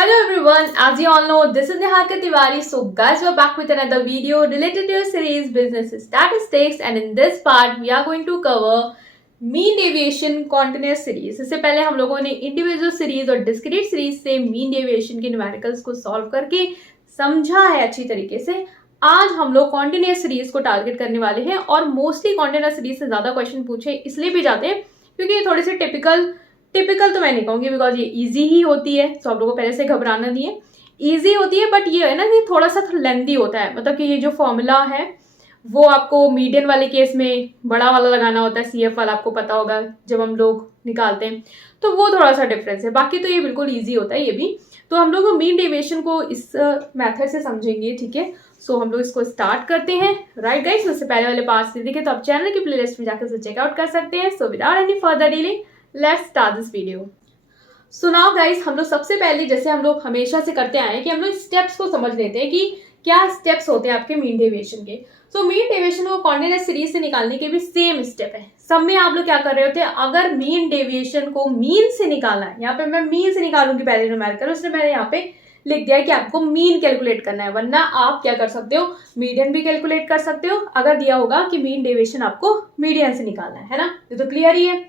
Hello everyone, as you all know, this is Niharika Tiwari. So guys, we're back with another video related to your series Business Statistics, and in this part we are going to cover mean deviation continuous series. इससे पहले हम लोगों ने individual series और discrete series से mean deviation के numericals को solve करके समझा है अच्छी तरीके से। आज हम लोग कॉन्टिन्यूस सीरीज को टारगेट करने वाले हैं और मोस्टली कॉन्टिन्यूस सीरीज से ज्यादा क्वेश्चन पूछे इसलिए भी जाते हैं क्योंकि ये थोड़ी सी टिपिकल तो मैं नहीं कहूँगी बिकॉज ये इजी ही होती है, तो आप लोगों को पहले से घबराना नहीं है। ईजी होती है बट ये है ना कि थोड़ा सा लेंथी होता है, मतलब कि ये जो फॉर्मूला है वो आपको मीडियन वाले केस में बड़ा वाला लगाना होता है, CF वाला आपको पता होगा जब हम लोग निकालते हैं, तो वो थोड़ा सा डिफरेंस है। बाकी तो ये बिल्कुल ईजी होता है ये भी। तो हम लोग मीन डेविएशन को इस मेथड से समझेंगे, ठीक है। सो हम लोग इसको स्टार्ट करते हैं। राइट गाइस, उससे पहले वाले पार्ट्स से देखें तो आप चैनल की प्लेलिस्ट में जाकर उसे चेकआउट कर सकते हैं। So without any further delay let's start this video. So now guys, हम लोग सबसे पहले जैसे हम लोग हमेशा से करते आए हैं कि हम लोग स्टेप्स को समझ लेते हैं कि क्या स्टेप्स होते हैं आपके मीन डेविएशन के। सो मीन डेविएशन को कॉन्टिन्यूस सीरीज से निकालने के भी सेम स्टेप है। सब में आप लोग क्या कर रहे होते हैं, अगर मीन डेविएशन को मीन से निकालना है, यहाँ पे मैं मीन से निकालूंगी पहले न्यूमेरिकल, उसने मैंने यहाँ पे लिख दिया है कि आपको मीन कैलकुलेट करना है, वरना आप क्या कर सकते हो, मीडियन भी कैलकुलेट कर सकते हो अगर दिया होगा कि मीन डेविएशन आपको मीडियन से निकालना है ना। ये तो क्लियर ही है।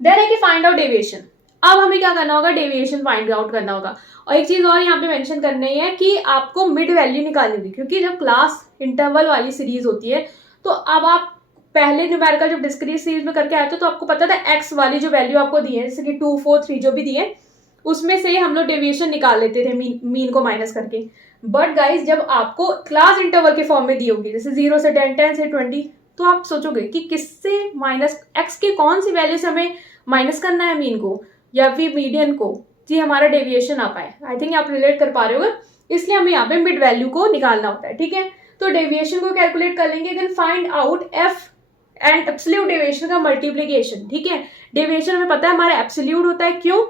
देन है कि फाइंड आउट डेविएशन। अब हमें क्या करना होगा, डेविएशन फाइंड आउट करना होगा। और एक चीज और यहाँ पे मेंशन करनी है कि आपको मिड वैल्यू निकालनी होगी, क्योंकि जब क्लास इंटरवल वाली सीरीज होती है तो अब आप पहले न्यूमेरिकल जब डिस्क्रीट सीरीज में करके आए थे तो आपको पता था एक्स वाली जो वैल्यू आपको दी है, जैसे कि 2, 4, 3 जो भी दिए, उसमें से हम लोग डेविएशन निकाल लेते थे मीन को माइनस करके। बट गाइज जब आपको क्लास इंटरवल के फॉर्म में दी होगी, जैसे 0 से 10, 10 से 20, तो आप सोचोगे कि किससे माइनस, एक्स की कौन सी वैल्यू से हमें माइनस करना है मीन को या फिर मीडियन को, जी हमारा डेविएशन आ पाए। आई थिंक आप रिलेट कर पा रहे हो, इसलिए हमें यहाँ पे मिड वैल्यू को निकालना होता है, ठीक है। तो डेविएशन को कैलकुलेट कर लेंगे, then find out F and absolute deviation का मल्टीप्लिकेशन, ठीक है। डेविएशन हमें पता है हमारा एब्सोल्यूट होता है, क्यों?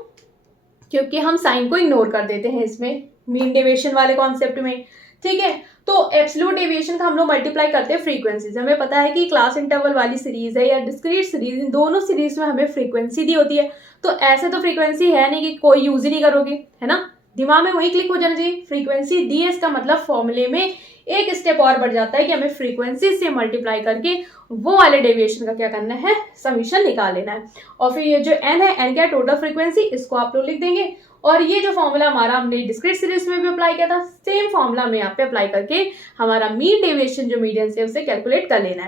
क्योंकि हम साइन को इग्नोर कर देते हैं इसमें मीन डेविएशन वाले कॉन्सेप्ट में, ठीक है। तो एब्सोल्यूट डेविएशन का हम लोग मल्टीप्लाई करते हैं फ्रीक्वेंसी से। हमें पता है कि क्लास इंटरवल वाली सीरीज है या डिस्क्रीट सीरीज, इन दोनों सीरीज में हमें फ्रीक्वेंसी दी होती है। तो ऐसे तो फ्रीक्वेंसी है नहीं कि कोई यूज ही नहीं करोगे, है ना, दिमाग में वही क्लिक हो जाना चाहिए। फ्रीक्वेंसी दी है, इसका मतलब फॉर्मूले में एक स्टेप और बढ़ जाता है कि हमें फ्रीक्वेंसी से मल्टीप्लाई करके वो वाले डेविएशन का क्या करना है, समीशन निकाल लेना है। और फिर ये जो एन है, एन क्या टोटल फ्रीक्वेंसी, इसको आप लोग लिख देंगे। और ये जो फॉर्मूला हमारा हमने डिस्क्रीट सीरीज में भी अप्लाई किया था, सेम फॉर्मूला हमें यहाँ पे अप्लाई करके हमारा मीन डेविएशन जो मीडियन से उसे कैलकुलेट कर लेना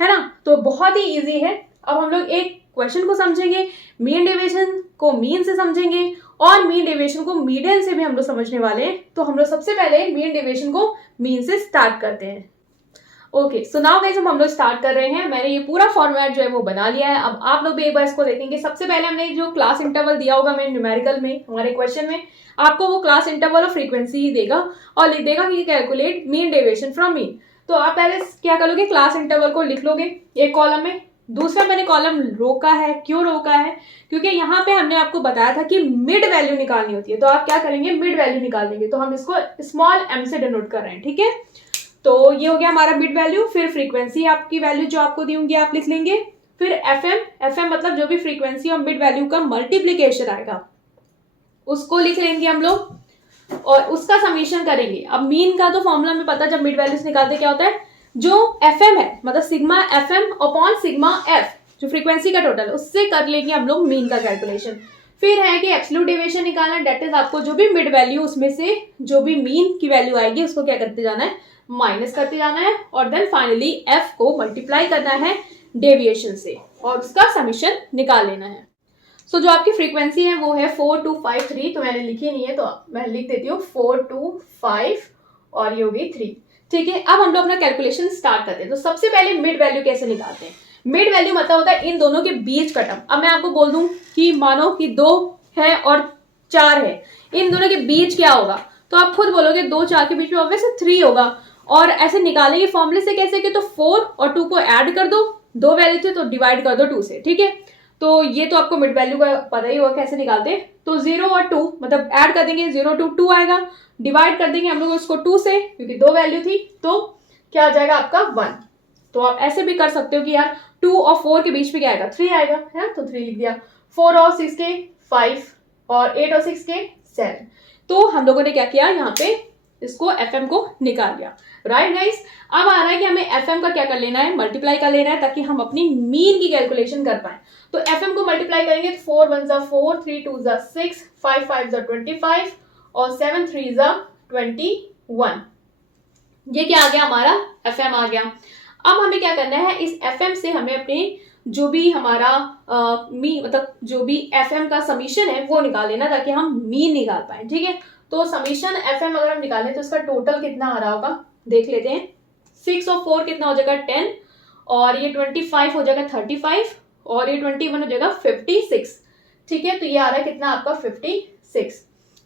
है ना। तो बहुत ही ईजी है। अब हम लोग एक क्वेश्चन को समझेंगे, मीन डेविएशन को मीन से समझेंगे और मीन डेविएशन को मीडियन से भी हम लोग समझने वाले हैं। तो हम लोग सबसे पहले मीन डेविएशन को मीन से स्टार्ट करते हैं। ओके, सो नाउ गाइस हम लोग स्टार्ट कर रहे हैं। मैंने ये पूरा फॉर्मेट जो है वो बना लिया है। अब आप लोग भी एक बार इसको देखेंगे। सबसे पहले हमने जो क्लास इंटरवल दिया होगा मेरे न्यूमेरिकल में, हमारे क्वेश्चन में आपको वो क्लास इंटरवल और फ्रीक्वेंसी ही देगा और लिख देगा कि calculate mean deviation from mean. तो आप पहले क्या करोगे, क्लास इंटरवल को लिख लोगे एक कॉलम में। दूसरा मैंने कॉलम रोका है, क्यों रोका है, क्योंकि यहाँ पे हमने आपको बताया था कि मिड वैल्यू निकालनी होती है। तो आप क्या करेंगे, मिड वैल्यू निकाल देंगे। तो हम इसको स्मॉल m से डिनोट कर रहे हैं, ठीक है। तो ये हो गया हमारा मिड वैल्यू। फिर फ्रीक्वेंसी आपकी वैल्यू जो आपको दी होंगी आप लिख लेंगे। फिर एफएम मतलब जो भी फ्रीक्वेंसी और मिड वैल्यू का मल्टीप्लीकेशन आएगा उसको लिख लेंगे हम लोग और उसका समीशन करेंगे। अब मीन का तो फॉर्मूला में पता, जब मिड वैल्यूज निकालते क्या होता है, जो एफएम है मतलब sigma FM upon sigma F जो फ्रीक्वेंसी का टोटल है, उससे कर लेंगे हम लोग मीन का कैलकुलेशन। फिर है कि एब्सोल्यूट डेविएशन निकालना है, डेट इज आपको जो भी मिड वैल्यू उसमें से जो भी मीन की वैल्यू आएगी उसको क्या करते जाना है, माइनस करते जाना है। और देन फाइनली एफ को मल्टीप्लाई करना है डेविएशन से और उसका समीशन निकाल लेना है। सो जो आपकी फ्रीक्वेंसी है वो है 4253, तो मैंने लिखी नहीं है तो मैं लिख देती हूँ 425 और ये होगी 3, ठीक है। अब हम लोग अपना कैलकुलेशन स्टार्ट करते हैं। तो सबसे पहले मिड वैल्यू कैसे निकालते हैं। मिड वैल्यू मतलब होता है इन दोनों के बीच का टर्म। अब मैं आपको बोल दूं कि मानो कि 2 है और 4 है, इन दोनों के बीच क्या होगा, तो आप खुद बोलोगे 2, 4 के बीच में ऑब्वियसली 3 होगा। और ऐसे निकालेंगे फॉर्मूले से कैसे कि तो 4 और 2 को ऐड कर दो, 2 वैल्यू थे तो डिवाइड कर दो 2 से, ठीक है। तो ये तो आपको मिड वैल्यू का पता ही होगा कैसे निकालते हैं। तो 0 और 2 मतलब ऐड कर देंगे, 0 2 2 आएगा, डिवाइड कर देंगे हम लोग उसको 2 से क्योंकि 2 वैल्यू थी, तो क्या आ जाएगा आपका 1। तो आप ऐसे भी कर सकते हो कि यार 2 और 4 के बीच में क्या आएगा, 3 आएगा, है ना, तो 3 लिख दिया। 4 और 6 के 5 और 8 और 6 के 7। तो हम लोगों ने क्या किया, यहाँ पे इसको FM को निकाल लिया, राइट गाइस। अब आ रहा है कि हमें FM का क्या कर लेना है, मल्टीप्लाई कर लेना है, ताकि हम अपनी मीन की कैलकुलेशन कर पाए। तो FM को मल्टीप्लाई करेंगे तो 4 1 4, 3 2 6, 5 5 25 और 7 3 21। ये क्या आ गया, हमारा FM आ गया। अब हमें क्या करना है, इस FM से हमें अपने जो भी हमारा मतलब जो भी FM का समीशन है वो निकाल लेना, ताकि हम मीन निकाल पाए, ठीक है। तो समीशन FM अगर हम निकालें तो इसका टोटल कितना आ रहा होगा, देख लेते हैं। 6 और 4 कितना हो जाएगा 10, और ये 25 हो जाएगा 35, और ये 21 हो जाएगा 56, ठीक है। तो ये आ रहा है कितना आपका 56।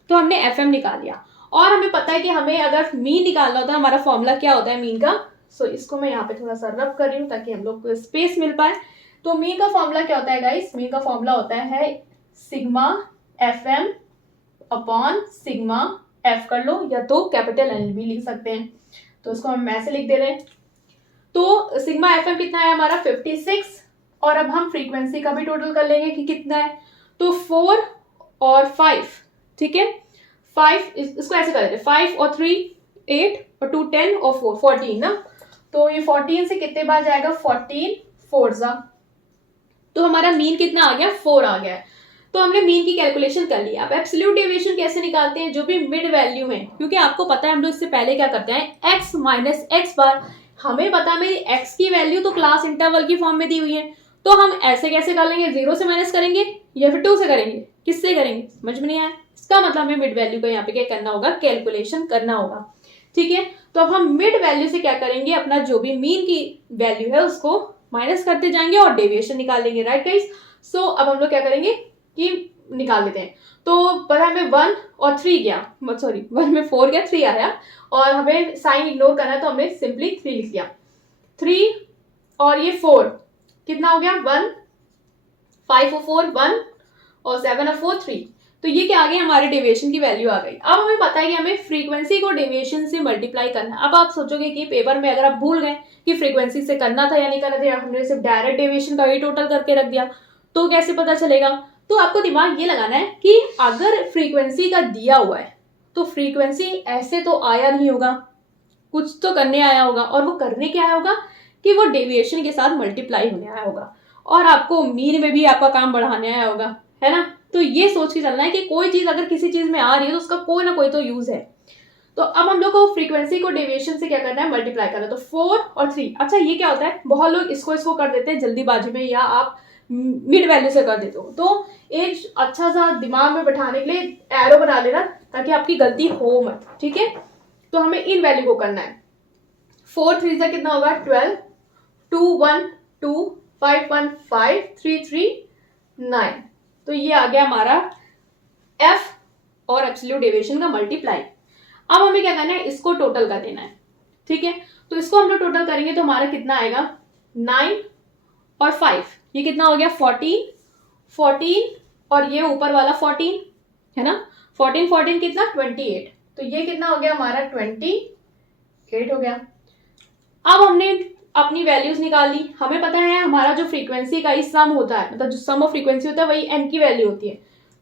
तो हमने FM निकाल लिया, और हमें पता है कि हमें अगर मीन निकालना होता है, हमारा फॉर्मूला क्या होता है मीन का। सो इसको मैं यहाँ पे थोड़ा सा रब कर रही हूँ ताकि हम लोग को स्पेस मिल पाए। तो मीन का फॉर्मूला क्या होता है गाइस, मीन का फॉर्मूला होता है sigma FM upon sigma F कर लो, या तो कैपिटल L भी लिख सकते हैं। तो इसको हम ऐसे लिख दे रहे हैं। तो सिग्मा FM कितना है हमारा 56, और अब हम फ्रीक्वेंसी का भी टोटल कर लेंगे कि कितना है। तो 4 और 5, ठीक है, 5 इसको ऐसे कर देते हैं, 5 और 3 8 और 2 10 और 4 14 ना। तो ये 14 से कितने बार जाएगा, 14 4 जा, तो हमारा मीन कितना आ गया, 4 आ गया। तो हमने मीन की कैलकुलेशन कर लिया। अब एब्सोल्यूट डेविएशन कैसे निकालते हैं, जो भी मिड वैल्यू है, क्योंकि आपको पता है हम लोग इससे पहले क्या करते हैं, x माइनस एक्स बार। हमें पता है मेरी x की वैल्यू तो क्लास इंटरवल की फॉर्म में दी हुई है, तो हम ऐसे कैसे कर लेंगे, 0 से माइनस करेंगे या फिर 2 से करेंगे, किससे करेंगे, समझ में नहीं आया। इसका मतलब हमें मिड वैल्यू का यहाँ पे क्या करना होगा, कैलकुलेशन करना होगा, ठीक है। तो अब हम मिड वैल्यू से क्या करेंगे, अपना जो भी मीन की वैल्यू है उसको माइनस करते जाएंगे और डेविएशन निकाल लेंगे, राइट गाइस। सो अब हम लोग क्या करेंगे कि निकाल लेते हैं। तो पता हमें 1 और 3 गया, सॉरी 1 में 4 गया, 3 आया, और हमें साइन इग्नोर करना है तो हमने सिंपली 3 लिख दिया। 3 और ये 4 कितना हो गया, 1, 5 और 4 1, और 7 और 4 3। तो ये क्या आ गई, हमारे डेविएशन की वैल्यू आ गई। अब हमें पता है कि हमें फ्रीक्वेंसी को डेविएशन से मल्टीप्लाई करना है। अब आप सोचोगे कि पेपर में अगर आप भूल गए कि फ्रीक्वेंसी से करना था या नहीं करना था, या हमने सिर्फ डायरेक्ट डेविएशन का ही टोटल करके रख दिया, तो कैसे पता चलेगा। तो आपको दिमाग ये लगाना है कि अगर फ्रीक्वेंसी का दिया हुआ है तो फ्रीक्वेंसी ऐसे तो आया नहीं होगा, कुछ तो करने आया होगा, और वो करने क्या आया होगा कि वो डेविएशन के साथ मल्टीप्लाई होने आया होगा, और आपको मीन में भी आपका काम बढ़ाने आया होगा, है ना। तो ये सोच के चलना है कि कोई चीज अगर किसी चीज में आ रही है तो उसका कोई ना कोई तो यूज है। तो अब हम लोग को फ्रीक्वेंसी को डेविएशन से क्या करना है, मल्टीप्लाई करना है। तो 4 और 3, अच्छा ये क्या होता है, बहुत लोग इसको कर देते हैं जल्दीबाजी में, या आप मिड वैल्यू से कर देते हो। तो एक अच्छा सा दिमाग में बैठाने के लिए एरो बना लेना ताकि आपकी गलती हो मत, ठीक है। तो हमें इन वैल्यू को करना है। 4 3 से कितना होगा 12, 2 1 2, 5 1 5, 3 3 9। तो ये आ गया हमारा F और एब्सोल्यूट डेविएशन का मल्टीप्लाई। अब हमें क्या करना है, इसको टोटल कर देना है, ठीक है। तो इसको हम लोग टोटल करेंगे तो हमारा कितना आएगा, 9 और 5, ये कितना हो गया 14 14, और ये ऊपर वाला 14 है ना, 14 14 कितना 28, तो ये कितना हो गया हमारा 28 हो गया। अब हमने अपनी वैल्यूज निकाल ली। हमें पता है हमारा जो फ्रीक्वेंसी का ही सम होता है, मतलब जो सम ऑफ फ्रीक्वेंसी होता है वही n की वैल्यू होती है।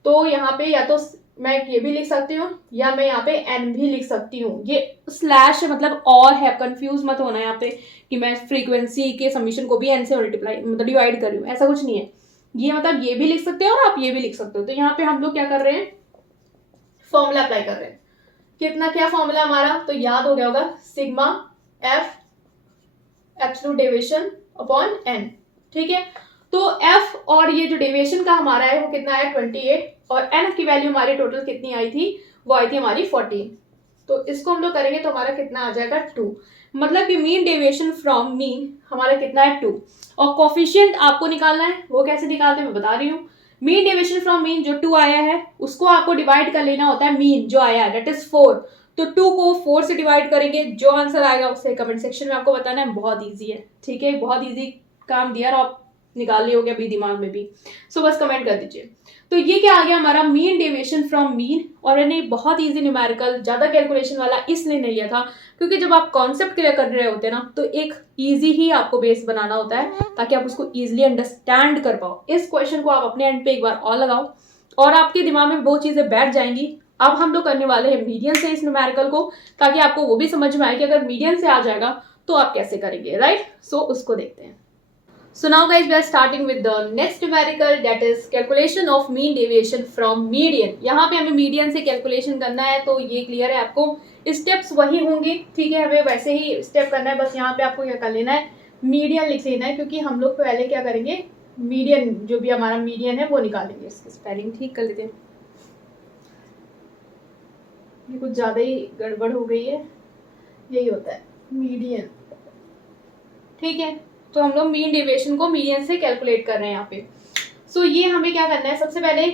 तो यहाँ पे या तो मैं ये भी लिख सकती हूँ, या मैं यहाँ पे n भी लिख सकती हूँ। ये स्लैश मतलब और है, कंफ्यूज मत होना यहाँ पे कि मैं फ्रीक्वेंसी के समीशन को भी n से मल्टीप्लाई मतलब डिवाइड कर रही हूँ, ऐसा कुछ नहीं है। ये मतलब ये भी लिख सकते हो और आप ये भी लिख सकते हो। तो यहाँ पे हम लोग क्या कर रहे हैं, फॉर्मूला अप्लाई कर रहे हैं। कितना क्या फॉर्मूला हमारा, तो याद हो गया होगा, sigma F absolute deviation upon n, ठीक है। तो F और ये जो डेविएशन का हमारा है वो कितना है 28, और n की वैल्यू हमारी टोटल कितनी आई थी, वो आई थी हमारी 14। तो इसको हम लोग करेंगे तो हमारा कितना आ जाएगा 2, मतलब कि मीन डेविएशन फ्रॉम मीन हमारा कितना है 2। और कोफिशिएंट आपको निकालना है, वो कैसे निकालते हैं मैं बता रही हूँ। मीन डेविएशन फ्रॉम मीन जो 2 आया है उसको आपको डिवाइड कर लेना होता है मीन जो आया है, दैट इज 4। तो 2 को 4 से डिवाइड करेंगे, जो आंसर आएगा उसे कमेंट सेक्शन में आपको बताना है। बहुत इजी है, ठीक है, बहुत इजी काम दिया और आप निकाल लिए होगे अभी दिमाग में भी। सो बस कमेंट कर दीजिए। तो ये क्या आ गया हमारा मीन डेविएशन फ्रॉम मीन। और मैंने बहुत इजी न्यूमेरिकल, ज्यादा कैलकुलेशन वाला इसलिए नहीं लिया था क्योंकि जब आप कॉन्सेप्ट क्लियर कर रहे होते हैं ना तो एक इजी ही आपको बेस बनाना होता है ताकि आप उसको इजिली अंडरस्टैंड कर पाओ। इस क्वेश्चन को आप अपने एंड पे एक बार और लगाओ और आपके दिमाग में वो चीजें बैठ जाएंगी अब हम लोग करने वाले हैं मीडियन से इस न्यूमेरिकल को, ताकि आपको वो भी समझ में आए कि अगर मीडियन से आ जाएगा तो आप कैसे करेंगे, राइट? सो उसको देखते हैं. So now guys, we are starting with the next numerical, that is calculation of mean deviation from median. यहाँ पे हमें मीडियन से कैलकुलेशन करना है, तो ये क्लियर है आपको. स्टेप्स वही होंगे, ठीक है, हमें वैसे ही स्टेप करना है. बस यहाँ पे आपको क्या कर लेना है, मीडियन लिख लेना है, क्योंकि हम लोग पहले क्या करेंगे, मीडियन जो भी हमारा मीडियन है वो निकालेंगे. इसकी स्पेलिंग ठीक कर लेते हैं, ये कुछ ज़्यादा ही गड़बड़ हो गई है. यही होता है मीडियन, ठीक है. तो हम लोग मीन डेविएशन को मीडियन से कैलकुलेट कर रहे हैं यहाँ पे. सो ये हमें क्या करना है, सबसे पहले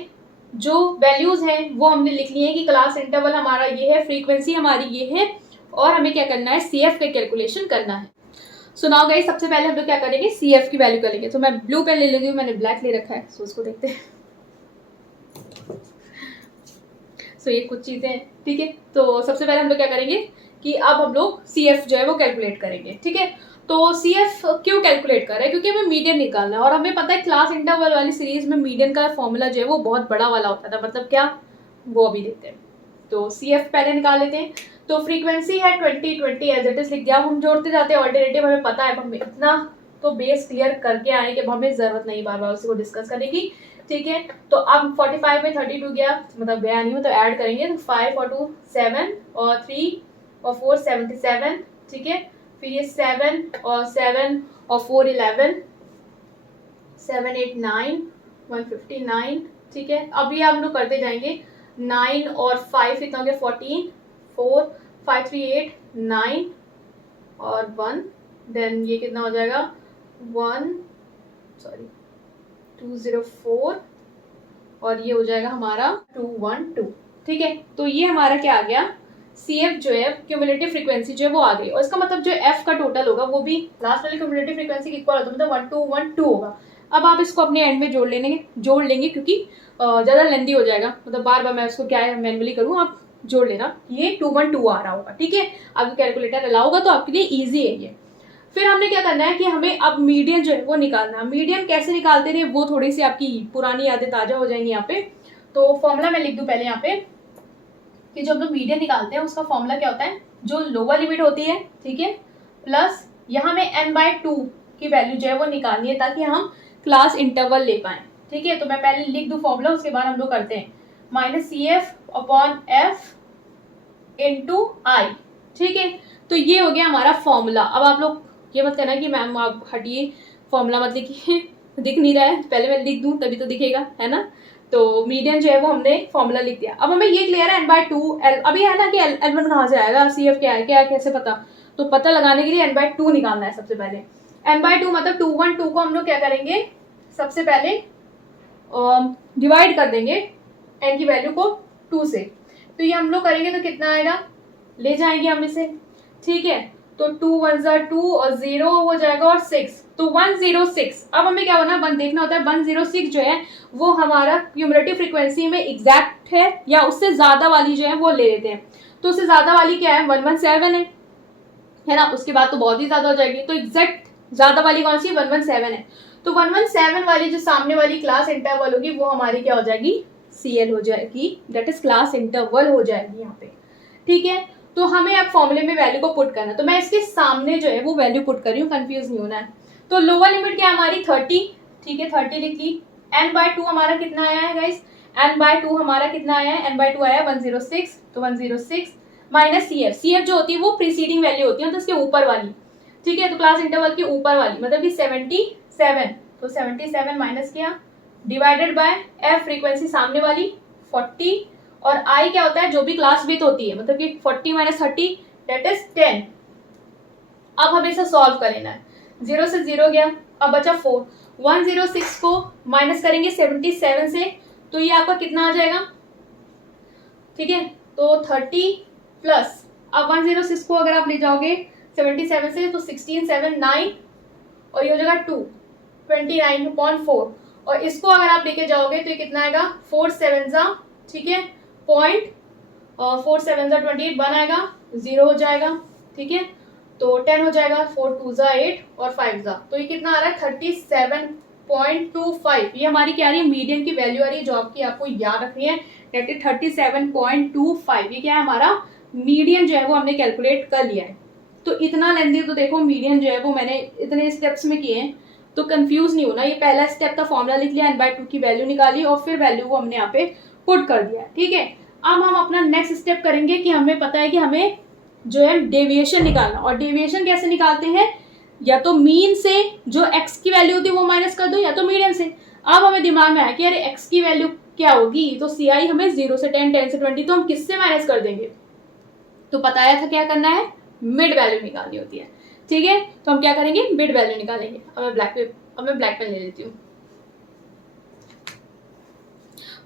जो वैल्यूज हैं वो हमने लिख ली है कि क्लास इंटरवल हमारा ये है, फ्रीक्वेंसी हमारी ये है, और हमें क्या करना है, सीएफ का कैलकुलेशन करना है. सो नाउ गाइस, सबसे पहले हम लोग क्या करेंगे, सीएफ की वैल्यू करेंगे. तो मैं ब्लू पेन ले लेंगी, मैंने ब्लैक ले रखा है. सो उसको देखते हैं. सो ये कुछ चीजें हैं, ठीक है. तो सबसे पहले हम लोग क्या करेंगे कि अब हम लोग सीएफ जो है वो कैलकुलेट करेंगे, ठीक है. तो सीएफ क्यों कैलकुलेट कर रहे हैं, क्योंकि हमें मीडियन निकालना है, और हमें पता है क्लास इंटरवल वाली सीरीज में मीडियन का फॉर्मूला जो है वो बहुत बड़ा वाला होता था. मतलब क्या, वो अभी देखते हैं. तो सीएफ पहले निकाल लेते हैं. तो फ्रीक्वेंसी है 20 एज इट इज लिख दिया. हम जोड़ते जाते हैं ऑल्टरनेटिव, हमें पता है. हमें इतना तो बेस क्लियर करके आए कि हमें जरूरत नहीं बार बार उसको डिस्कस करने की, ठीक है. तो अब 45 में 32 गया, मतलब गया नहीं, मतलब ऐड करेंगे. तो 5 और 2 7 और 3 और 4 77, ठीक है. फिर ये 7 और 4 11, 7 8 9 159, ठीक है. अभी हम लोग करते जाएंगे. 9 और 5 कितना हो गया, 14, 4 5 3 8 9 और 1, देन ये कितना हो जाएगा 204, और ये हो जाएगा हमारा 212, ठीक है. तो ये हमारा क्या आ गया, CF जो है क्यूमुलेटिव फ्रीक्वेंसी जो है वो आ गई. और इसका मतलब जो F का टोटल होगा वो भी लास्ट वाली क्यूमुलेटिव फ्रीक्वेंसी की इक्वल होता है, मतलब 1212 होगा. अब आप इसको अपने एंड में जोड़ लेंगे क्योंकि ज़्यादा लेंदी हो जाएगा, मतलब बार बार मैं इसको क्या है मैनुअली करूँ, आप जोड़ लेना. ये 212 आ रहा होगा, ठीक है. आपको कैलकुलेटर अलाउ होगा तो आपके लिए ईजी है ये. फिर हमें क्या करना है कि हमें अब मीडियन जो है वो निकालना है. मीडियन कैसे निकालते रहे, वो थोड़ी सी आपकी पुरानी यादें ताजा हो जाएंगी यहाँ पे. तो फॉर्मूला मैं लिख दूं पहले यहाँ पे कि जो हम लोग मीडियन निकालते हैं उसका फॉर्मूला क्या होता है, जो लोअर लिमिट होती है, ठीक है, प्लस यहाँ में n/2 की वैल्यू जो है वो निकालनी है, ताकि हम क्लास इंटरवल ले पाए, ठीक है. तो मैं पहले लिख दूं फॉर्मूला, उसके बाद हम लोग करते हैं -CF/F × I, ठीक है. तो ये हो गया हमारा फॉर्मूला. अब आप लोग ये मत कहना कि मैम आप हटिए, फॉर्मूला मत लिखिए, दिख नहीं रहा है. पहले मैं लिख दूं तभी तो दिखेगा, है ना. तो मीडियन जो है वो हमने फॉर्मूला लिख दिया. अब हमें ये क्लियर है n/2 L. अभी है ना कि L1 कहाँ से आएगा, CF क्या है, क्या कैसे पता. तो पता लगाने के लिए n/2 निकालना है सबसे पहले. n/2 मतलब 212 को हम लोग क्या करेंगे, सबसे पहले डिवाइड कर देंगे n की वैल्यू को 2 से. तो ये हम लोग करेंगे तो कितना आएगा, ले जाएंगे हम इसे, ठीक है. तो 2 1 2 और 0 हो जाएगा और 6, तो 106. अब हमें क्या होना है, देखना होता है 106 जो है वो हमारा क्यूमुलेटिव फ्रीक्वेंसी में एग्जैक्ट है या उससे ज्यादा वाली जो है वो ले लेते हैं. तो उससे ज्यादा वाली क्या है, 117 है ना. उसके बाद तो बहुत ही ज्यादा हो जाएगी. तो एग्जैक्ट ज्यादा वाली कौन सी, 117 है. तो 117 वाली जो सामने वाली क्लास इंटरवल होगी वो हमारी क्या हो जाएगी, CL हो जाएगी, दैट इज क्लास इंटरवल हो जाएगी यहाँ पे, ठीक है. तो हमें अब फॉर्मूले में वैल्यू को पुट करना है. तो मैं इसके सामने जो है वो वैल्यू पुट कर रही हूँ, कंफ्यूज नहीं होना है. तो लोअर लिमिट क्या है हमारी 30, ठीक है, 30 लिख ली. n/2 हमारा कितना आया है गाइस, n/2 हमारा कितना आया है, n/2 आया है 106. तो 106 माइनस CF जो होती है वो प्रीसीडिंग वैल्यू होती है, तो इसके ऊपर वाली, ठीक है. तो क्लास इंटरवल के ऊपर वाली मतलब कि 77. तो 77 माइनस किया, डिवाइडेड बाय F फ्रीक्वेंसी सामने वाली 40, और I क्या होता है, जो भी क्लास विड्थ होती है, मतलब कि 40 - 30 दैट इज 10. अब हमें इसे सॉल्व कर लेना है. 0 से 0 गया, अब बचा 4. 106 को माइनस करेंगे 77 से, तो ये आपका कितना आ जाएगा, ठीक है. तो 30 प्लस, अब 106 को अगर आप ले जाओगे 77 से तो 16 7 9, और ये हो जाएगा 2 29/4. और इसको अगर आप लेके जाओगे तो ये कितना आएगा, 4 7, ठीक है, पॉइंट, और 4 7 28, 1 आएगा, 0 हो जाएगा, ठीक है. तो 10 हो जाएगा, 4 2 8 और 5 तो ये कितना आ रहा है, 37.25, ये हमारी क्या आ रही है, मीडियन की वैल्यू आ रही है जो आपकी आपको याद रखनी है, डेट इज 37.25। ये क्या है, हमारा मीडियन जो है वो हमने कैलकुलेट कर लिया है। तो इतना लेंदी, तो देखो मीडियन जो है वो मैंने इतने स्टेप्स में किए हैं, तो कंफ्यूज नहीं होना। ये पहला स्टेप था, फॉर्मूला लिख लिया, n/2 की वैल्यू निकाली और फिर वैल्यू को हमने यहाँ पे पुट कर दिया, ठीक है। अब हम अपना नेक्स्ट स्टेप करेंगे कि हमें पता है कि हमें जो है डेविएशन निकालना, और डेविएशन कैसे निकालते हैं, या तो मीन से जो x की वैल्यू होती है वो माइनस कर दो, या तो मीडियन से। अब हमें दिमाग में आया कि अरे x की वैल्यू क्या होगी, तो CI हमें 0 से 10, 10 से 20, तो हम किससे माइनस कर देंगे, तो बताया था क्या करना है, मिड वैल्यू निकालनी होती है, ठीक है। तो हम क्या करेंगे, मिड वैल्यू निकालेंगे। अब मैं ब्लैक पेन ले लेती हूँ।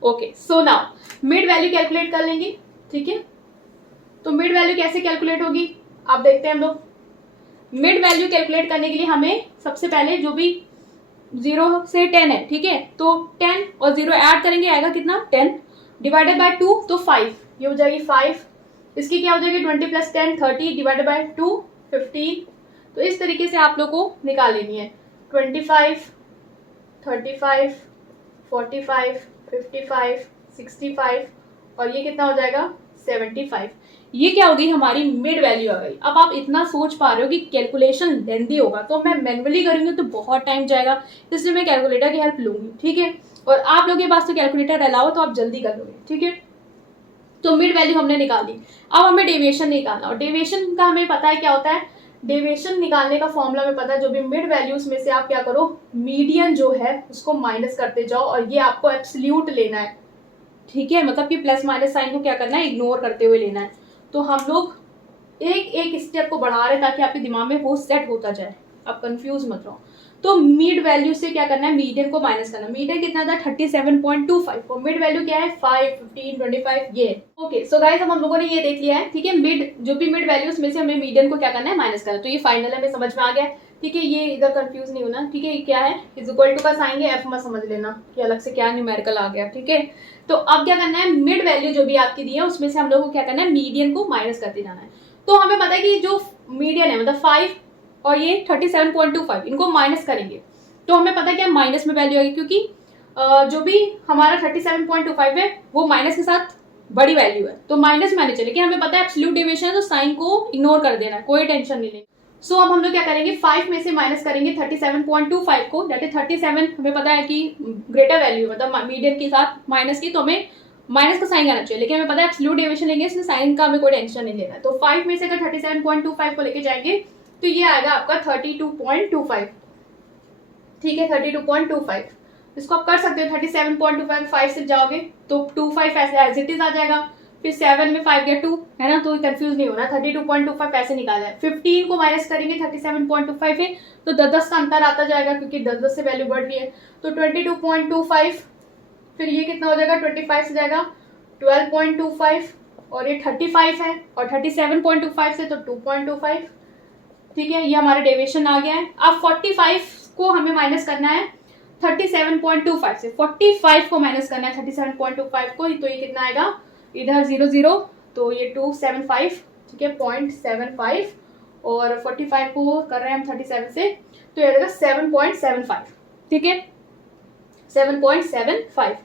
Okay, so now mid value calculate कर लेंगे, ठीक है। तो मिड वैल्यू कैसे कैलकुलेट होगी, आप देखते हैं हम लोग। मिड वैल्यू कैलकुलेट करने के लिए हमें सबसे पहले जो भी 0 से 10 है, ठीक है, तो 10 और 0 ऐड करेंगे, आएगा कितना, 10 डिवाइडेड बाय 2, तो 5, ये हो जाएगी 5। इसकी क्या हो जाएगी, 20 + 10 30 डिवाइडेड बाय 2 15। तो इस तरीके से आप लोग को निकाल लेनी है, 25 35 45 55 65 और ये कितना हो जाएगा, 75। ये क्या हो गई, हमारी मिड वैल्यू आ गई। अब आप इतना सोच पा रहे हो कि कैलकुलेशन लेंदी होगा, तो मैं मैन्युअली करूंगी तो बहुत टाइम जाएगा, इसलिए मैं कैलकुलेटर की हेल्प लूंगी, ठीक है। और आप लोगों के पास तो कैलकुलेटर अलाउ तो आप जल्दी कर लोगे, ठीक है। तो मिड वैल्यू हमने निकाल दी। अब हमें डेविएशन निकालना, और डेविएशन का हमें पता है क्या होता है, डेविएशन निकालने का फॉर्मूला में पता है, जो भी मिड वैल्यूज में से आप क्या करो, मीडियन जो है उसको माइनस करते जाओ, और ये आपको एब्सोल्यूट लेना है, ठीक है। मतलब कि प्लस माइनस साइन को क्या करना है, इग्नोर करते हुए लेना है। तो हम लोग एक एक स्टेप को बढ़ा रहे हैं ताकि आपके दिमाग में वो सेट होता जाए, आप कंफ्यूज मत रहो। तो मिड वैल्यू से क्या करना है, मीडियन को माइनस करना। मीडियन कितना था, 37.25, और मिड वैल्यू क्या है, 5 15 25, ये। ओके, सो गाइस, अब हम लोगों ने ये देख लिया है, ठीक है। मिड जो भी मिड वैल्यूज में से हमें मीडियन को क्या करना है, माइनस करना। तो ये फाइनल हमें समझ में आ गया, ठीक है। ये इधर कंफ्यूज नहीं होना, ठीक है। ये क्या है, इज इक्वल टू का साइन है, एफ मत समझ लेना कि अलग से क्या न्यूमेरिकल आ गया, ठीक है। तो अब क्या करना है, मिड वैल्यू जो भी आपकी दी है उसमें से हम लोग को क्या करना है, मीडियन को माइनस करते जाना है। तो हमें पता है कि जो मीडियन है, मतलब 5 और ये 37.25, इनको माइनस करेंगे तो हमें पता है क्या, माइनस में वैल्यू आएगी, क्योंकि जो भी हमारा 37.25 है वो माइनस के साथ बड़ी वैल्यू है, तो माइनस में आने चाहिए। लेकिन हमें पता है एब्सोल्यूट डेविएशन है, तो साइन को इग्नोर कर देना है, कोई टेंशन नहीं लेनी। सो अब हम लोग क्या करेंगे, 5 में से माइनस करेंगे 37.25 को, दैट इज 37, हमें पता है कि ग्रेटर वैल्यू, मतलब मीडियन के साथ माइनस की, तो हमें माइनस का साइन आना चाहिए। लेकिन हमें पता है एब्सोल्यूट डेविएशन लेंगे, इसलिए साइन का हमें कोई टेंशन नहीं लेना है। तो 5 में से अगर 37.25 को लेके जाएंगे तो ये आएगा आपका 32.25, ठीक है, 32.25। इसको आप कर सकते हो 37.25, 5 से जाओगे तो 25 ऐसे एज इट इज आ जाएगा, फिर 7 में 5 गया 2, है ना, तो कंफ्यूज नहीं होना। 32.25 ऐसे निकाला है। 15 को माइनस करेंगे 37.25 है, तो 10 का अंतर आता जाएगा, क्योंकि 10 से वैल्यू बढ़ रही है। तो 22.25, फिर ये कितना हो जाएगा, 25 से जाएगा 12.25, और ये 35 है, और 37.25 से तो 2.25, ठीक है। ये हमारा डेविएशन आ गया है। अब 45 को हमें माइनस करना है 37.25 से, 45 को माइनस करना है 37.25 को, तो ये कितना आएगा, इधर 0 0, तो ये 275, ठीक है, 0.75, और 45 को कर रहे हैं हम 37 से, तो ये आएगा 7.75, ठीक है, 7.75।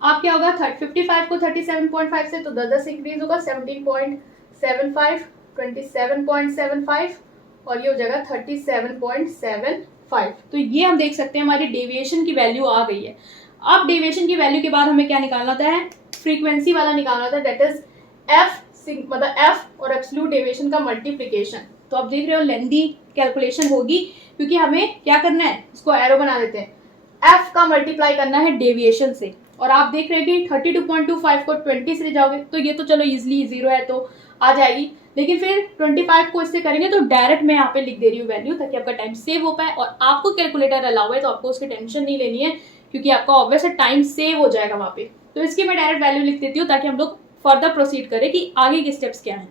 आप क्या होगा, 55 को 37.5 से, तो 10 इंक्रीज होगा, 17.75, 27.75, और ये हो जाएगा 37.75। तो ये हम देख सकते हैं हमारी डेविएशन की वैल्यू आ गई है। अब डेविएशन की वैल्यू के बाद हमें क्या निकालना होता है, फ्रीक्वेंसी वाला निकालना होता है, दैट इज एफ, मतलब एफ और एब्सोल्यूट डेविएशन का मल्टीप्लीकेशन। तो आप देख रहे हो लेंदी कैलकुलेशन होगी, क्योंकि हमें क्या करना है, इसको एरो बना देते हैं, एफ का मल्टीप्लाई करना है डेविएशन से। और आप देख रहे हैं कि 32.25 को 20 से जाओगे तो ये तो चलो इजिली 0 है तो आ जाएगी, लेकिन फिर 25 को इससे करेंगे तो डायरेक्ट मैं यहाँ पे लिख दे रही हूँ वैल्यू, ताकि आपका टाइम सेव हो पाए। और आपको कैलकुलेटर अलाउ है तो आपको उसकी टेंशन नहीं लेनी है, क्योंकि आपका ऑब्वियस टाइम सेव हो जाएगा वहाँ पे। तो इसकी मैं डायरेक्ट वैल्यू लिख देती हूँ, ताकि हम लोग फर्दर प्रोसीड करें कि आगे के स्टेप्स क्या है।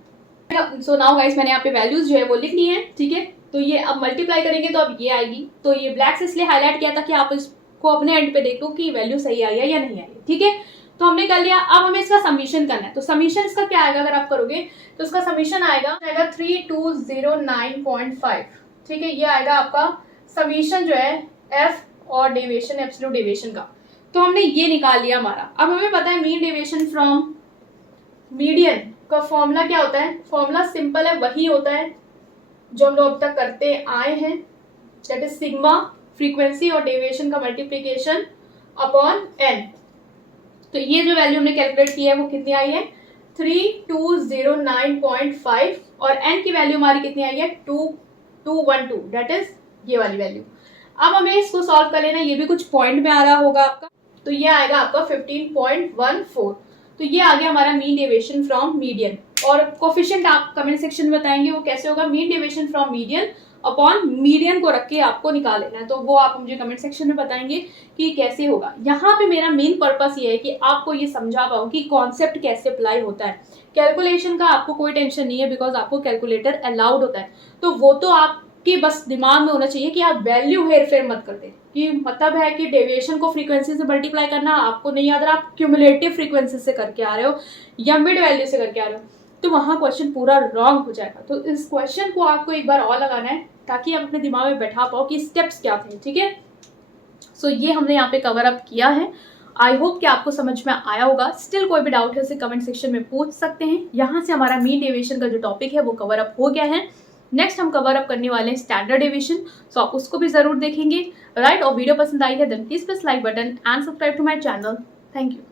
सो नाउ गाइस, मैंने यहाँ पे वैल्यूज जो है वो लिख ली है, ठीक है। तो ये अब मल्टीप्लाई करेंगे तो अब ये आएगी। तो ये ब्लैक से इसलिए हाईलाइट किया था कि आप इसको अपने एंड पे देखो कि वैल्यू सही आई है या नहीं आई, ठीक है। तो हमने कर लिया। अब हमें इसका समीशन करना है। तो समीशन इसका क्या आएगा, अगर आप करोगे तो इसका समीशन आएगा 3209.5, ठीक है। ये आएगा आपका समीशन जो है एफ और डेविएशन एब्सोल्यूट डेविएशन का। तो हमने ये निकाल लिया हमारा। अब हमें पता है मीन डेविएशन फ्रॉम मीडियन का फॉर्मूला क्या होता है। फॉर्मूला सिंपल है, वही होता है जो हम लोग अब तक करते आए हैं, दैट इज सिग्मा फ्रीक्वेंसी और डेविएशन का मल्टीप्लीकेशन अपॉन एन। तो ये जो वैल्यू हमने कैलकुलेट की है वो कितनी आई है 3209.5 और n की वैल्यू हमारी कितनी आई है 2212, दैट इज ये वाली वैल्यू। अब हमें इसको सॉल्व कर लेना, ये भी कुछ पॉइंट में आ रहा होगा आपका, तो ये आएगा आपका 15.14। तो ये आ गया हमारा मीन डेविएशन फ्रॉम मीडियन। और कोफिशिएंट आप कमेंट सेक्शन में बताएंगे वो कैसे होगा। Mean deviation from median upon median को रख के आपको निकाल लेना है, तो वो आप मुझे कमेंट सेक्शन में बताएंगे कि कैसे होगा। यहाँ पे मेरा मेन पर्पस ये है कि आपको ये समझा पाऊँ कि कॉन्सेप्ट कैसे अप्लाई होता है। कैलकुलेशन का आपको कोई टेंशन नहीं है, बिकॉज आपको कैलकुलेटर अलाउड होता है, तो वो तो आपके बस दिमाग में होना चाहिए कि आप वैल्यू हेर फेर मत कर दें। कि मतलब है कि डेविएशन को फ्रीक्वेंसी से मल्टीप्लाई करना आपको नहीं याद रहा, आप क्यूमुलेटिव फ्रीक्वेंसी से करके आ रहे हो या मिड वैल्यू से करके आ रहे हो, तो वहाँ क्वेश्चन पूरा रॉन्ग हो जाएगा। तो इस क्वेश्चन को आपको एक बार और लगाना है ताकि आप अपने दिमाग में बैठा पाओ कि स्टेप्स क्या थे, ठीक है। सो ये हमने यहाँ पे कवर अप किया है। आई होप कि आपको समझ में आया होगा। स्टिल कोई भी डाउट है उसे कमेंट सेक्शन में पूछ सकते हैं। यहाँ से हमारा मीन डेविएशन का जो टॉपिक है वो कवर अप हो गया है। नेक्स्ट हम कवर अप करने वाले हैं स्टैंडर्ड डेविएशन, सो आप उसको भी जरूर देखेंगे, राइट। और वीडियो पसंद आई है then please press like button and subscribe to my channel. Thank you.